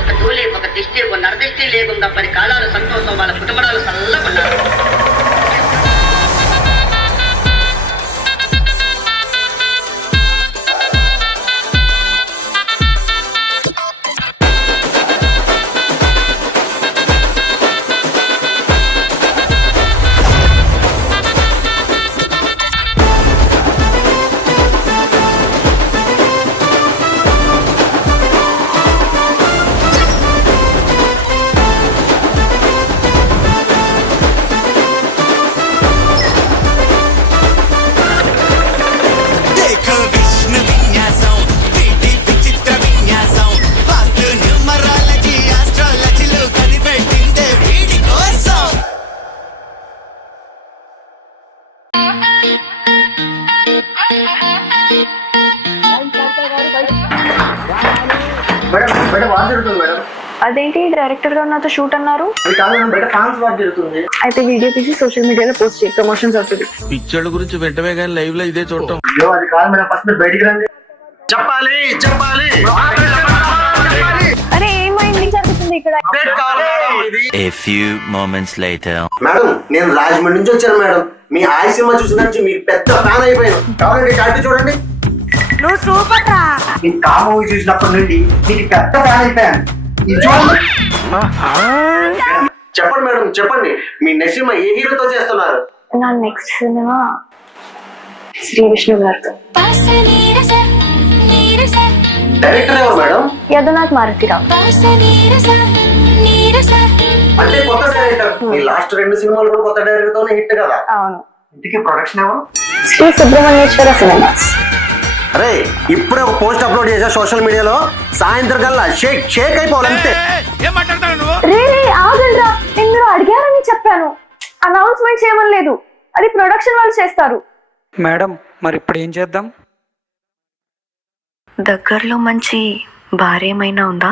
ఒక తూలి ఒక దిష్టి ఒక నరదిష్టి లేకుండా 10 కాలాలు సంతోషం వాళ్ళ కుటుంబాలు చల్లకున్నారు. అదేంటి డైరెక్టర్ గారు నాతో షూట్ అన్నారు? అయితే వీడియో తీసి సోషల్ మీడియాలో పోస్ట్ చేయి, ప్రమోషన్స్ అవుతుంది. పిక్చర్ల గురించి వెంటనే కానీ లైవ్ లో ఇదే చూడటం. అరే ఏమైంది జరుగుతుంది ఇక్కడ? A few moments later. Madam నేను రాజమండ్రి నుంచి వచ్చాను మేడం. మీ ఆయి సినిమా చూసిన నుంచి మీకు పెద్ద ఫ్యాన్ అయిపోయాను. కావాలంటే కార్తీ చూడండి. నువ్వు సూపర్ రా. ఈ కా మూవీ చూసినప్పటి నుండి మీకు పెద్ద ఫ్యాన్ అయిపోయాను. ఇది చూడండి. చెప్పండి మేడం చెప్పండి, మీ నెక్స్ట్ సినిమా ఏ హీరోతో చేస్తున్నారు? నా నెక్స్ట్ సినిమా శ్రీ విష్ణు గారితో. డైరెక్టర్ ఎవరు మేడం? యదునాథ్ మారుతిరావు. అంటే కొత్త డైరెక్టర్. మీ లాస్ట్ 2 సినిమాలు కూడా కొత్త డైరెక్టర్ తోనే హిట్ కదా? అవును. ఇంటికి ప్రొడక్షన్ ఎవరు? శ్రీ సుబ్రహ్మణ్యేశ్వర సినిమాస్. అరే ఇప్పుడే ఒక పోస్ట్ అప్లోడ్ చేసా సోషల్ మీడియాలో, సాయంత్రం కల్లా షేక్ అయిపోవాలంతే. రే ఆగండ్రా, నేను మీరు అడిగారని చెప్పాను. అనౌన్స్మెంట్ చేయమని లేదు, అది ప్రొడక్షన్ వాళ్ళు చేస్తారు. మేడం మరి ఇప్పుడు ఏం చేద్దాం? దగ్గరలో మంచి బార్ ఏమైనా ఉందా?